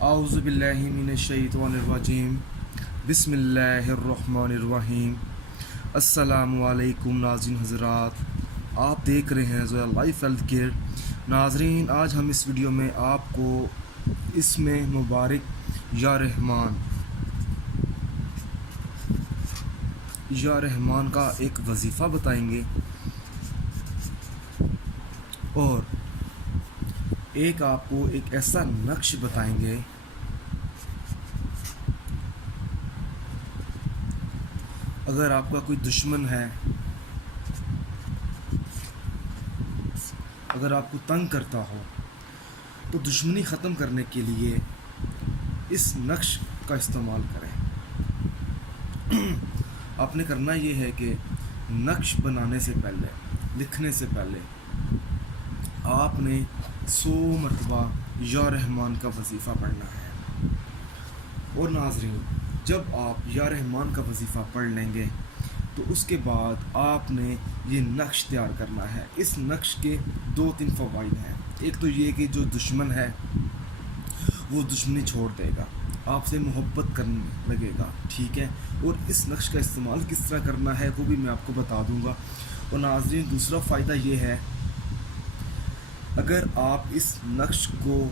आऊज़ु बिल्लाहि मिनश्शैतानिर्रजीम बिस्मिल्लाहिर्रहमानिर्रहीम। अस्सलामु अलैकुम नाज़रीन हज़रात, आप देख रहे हैं ज़ोया लाइफ हेल्थ केयर। नाज़रीन, आज हम इस वीडियो में आपको इसमें मुबारक या रहमान का एक वजीफ़ा बताएंगे और एक आपको एक ऐसा नक्श बताएंगे अगर आपका कोई दुश्मन है, अगर आपको तंग करता हो तो दुश्मनी ख़त्म करने के लिए इस नक्श का इस्तेमाल करें। आपने करना ये है कि नक्श बनाने से पहले, लिखने से पहले आपने 100 मरतबा या रहमान का वजीफ़ा पढ़ना है। और नाज़रीन, जब आप या रहमान का वजीफ़ा पढ़ लेंगे तो उसके बाद आपने ये नक्श तैयार करना है। इस नक्श के 2-3 फ़वाइद हैं। एक तो ये कि जो दुश्मन है वो दुश्मनी छोड़ देगा, आपसे मोहब्बत करने लगेगा, ठीक है। और इस नक्श का इस्तेमाल किस तरह करना है वो भी मैं आपको बता दूंगा। और नाज़रीन, दूसरा फ़ायदा ये है, अगर आप इस नक्श को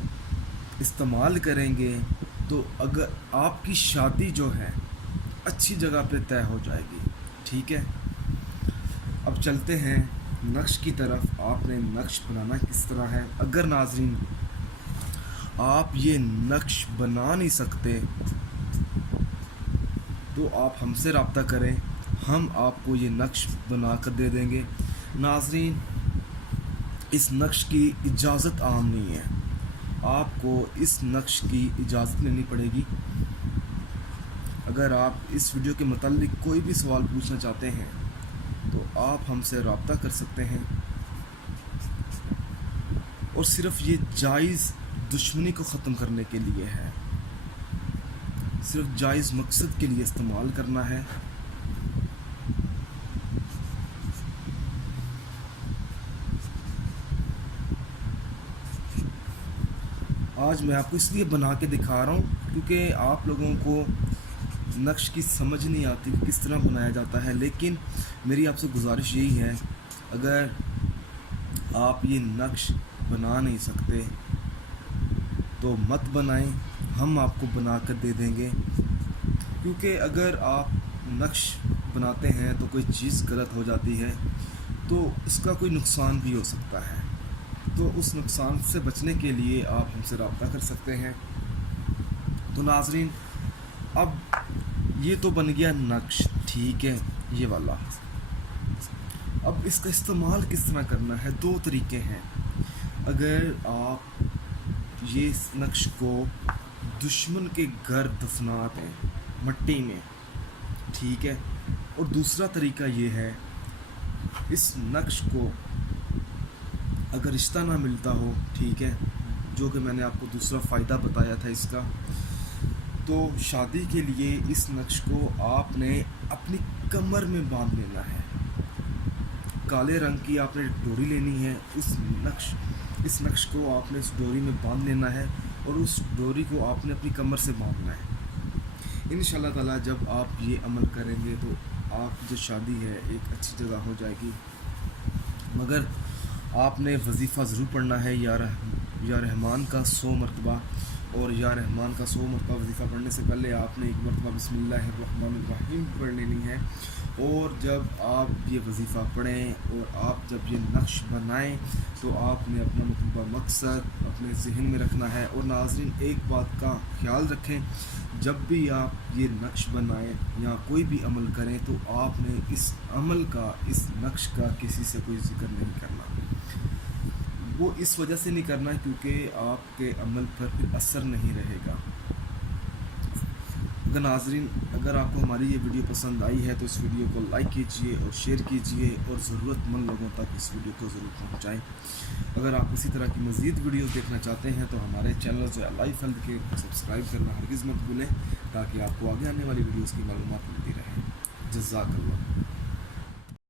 इस्तेमाल करेंगे तो अगर आपकी शादी जो है अच्छी जगह पे तय हो जाएगी, ठीक है। अब चलते हैं नक्श की तरफ। आपने नक्श बनाना किस तरह है। अगर नाज़रीन आप ये नक्श बना नहीं सकते तो आप हमसे रब्ता करें, हम आपको ये नक्श बना कर दे देंगे। नाज़रीन, इस नक्श की इजाज़त आम नहीं है, आपको इस नक्श की इजाज़त लेनी पड़ेगी। अगर आप इस वीडियो के मुताल्लिक कोई भी सवाल पूछना चाहते हैं तो आप हमसे रब्ता कर सकते हैं। और सिर्फ ये जायज़ दुश्मनी को ख़त्म करने के लिए है, सिर्फ जायज़ मकसद के लिए इस्तेमाल करना है। आज मैं आपको इसलिए बना के दिखा रहा हूँ क्योंकि आप लोगों को नक्श की समझ नहीं आती कि किस तरह बनाया जाता है। लेकिन मेरी आपसे गुजारिश यही है, अगर आप ये नक्श बना नहीं सकते तो मत बनाएं, हम आपको बना कर दे देंगे। क्योंकि अगर आप नक्श बनाते हैं तो कोई चीज़ गलत हो जाती है तो उसका कोई नुकसान भी हो सकता है। तो उस नुकसान से बचने के लिए आप हमसे रब्ता कर सकते हैं। तो नाज़रीन, अब ये तो बन गया नक्श, ठीक है, ये वाला। अब इसका इस्तेमाल किस तरह करना है, 2 तरीके हैं। अगर आप ये नक्श को दुश्मन के घर दफना दें मट्टी में, ठीक है। और दूसरा तरीका ये है, इस नक्श को अगर रिश्ता ना मिलता हो, ठीक है, जो कि मैंने आपको दूसरा फ़ायदा बताया था इसका, तो शादी के लिए इस नक्श को आपने अपनी कमर में बांध लेना है। काले रंग की आपने डोरी लेनी है, इस नक्श को आपने इस डोरी में बांध लेना है और उस डोरी को आपने अपनी कमर से बांधना है। इंशाअल्लाह ताला जब आप ये अमल करेंगे तो आप जो शादी है एक अच्छी जगह हो जाएगी। मगर आपने वजीफ़ा ज़रूर पढ़ना है या रहमान का 100 मरतबा। और या रहमान का 100 मरतबा वजीफ़ा पढ़ने से पहले आपने एक मरतबा बिस्मिल्लाहिर्रहमानिर्रहीम पढ़ लेनी है। और जब आप ये वजीफ़ा पढ़ें और आप जब ये नक्श बनाएं तो आपने अपना मतलूबा मकसद अपने जहन में रखना है। और नाज़रीन, एक बात का ख्याल रखें, जब भी आप ये नक्श बनाएं या कोई भी अमल करें तो आपने इस अमल का, इस नक्श का किसी से कोई जिक्र नहीं करना। वो इस वजह से नहीं करना क्योंकि आपके अमल पर फिर असर नहीं रहेगा। अगर नाज़रीन, अगर आपको हमारी ये वीडियो पसंद आई है तो इस वीडियो को लाइक कीजिए और शेयर कीजिए और ज़रूरतमंद लोगों तक इस वीडियो को ज़रूर पहुँचाएँ। अगर आप इसी तरह की मज़ीद वीडियोज़ देखना चाहते हैं तो हमारे channel Zoya life health care को सब्सक्राइब करना हरगिज़ मत भूलें, ताकि आपको आगे आने वाली वीडियोज़ की मालूमात मिलती रहे। जज़ाकल्लाह।